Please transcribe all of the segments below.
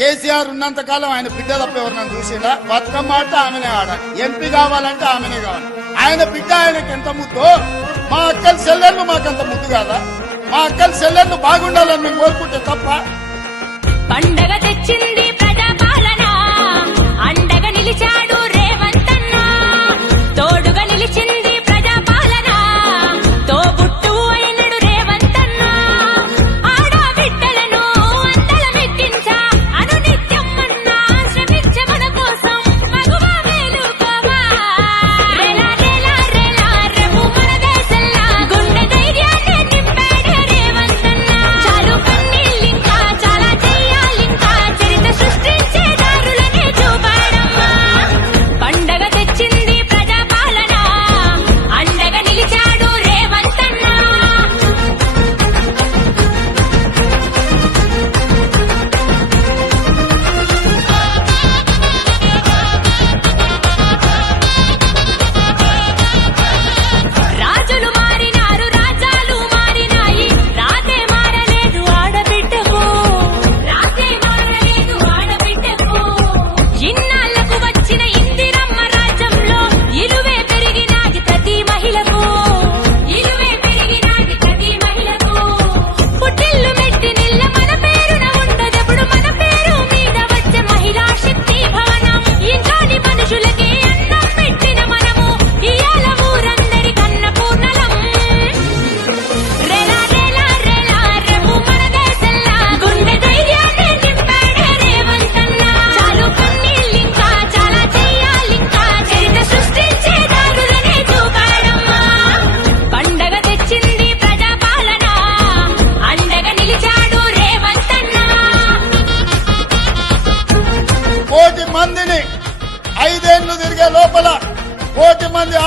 కేసీఆర్ ఉన్నంత కాలం ఆయన బిడ్డ తప్ప ఎవరినైనా చూసిందా బతుకమ్మ అంటే ఆమెనే ఆడాలి ఎంపీ కావాలంటే ఆమెనే కావాలి. ఆయన బిడ్డ ఆయనకి ఎంత ముద్దు? మా అక్కల సెల్లెళ్ళు మాకంత ముద్దు కాదా? మా అక్కల సెల్లెళ్ళు బాగుండాలని మేము కోరుకుంటే తప్ప? పండగ తెచ్చింది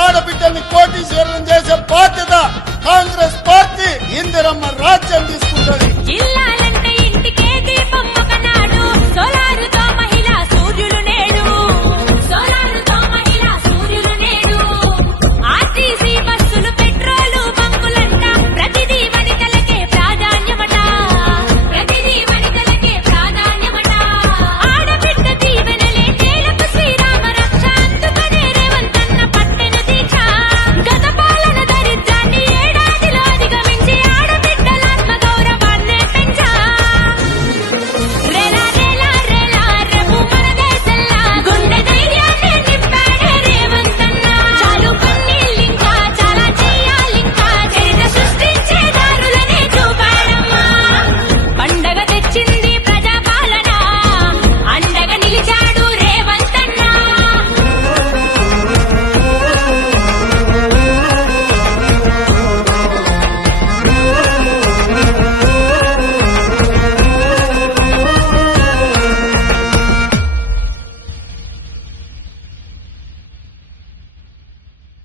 ఆడబిడ్డల్ని కోటీశ్వరులను చేసే బాధ్యత కాంగ్రెస్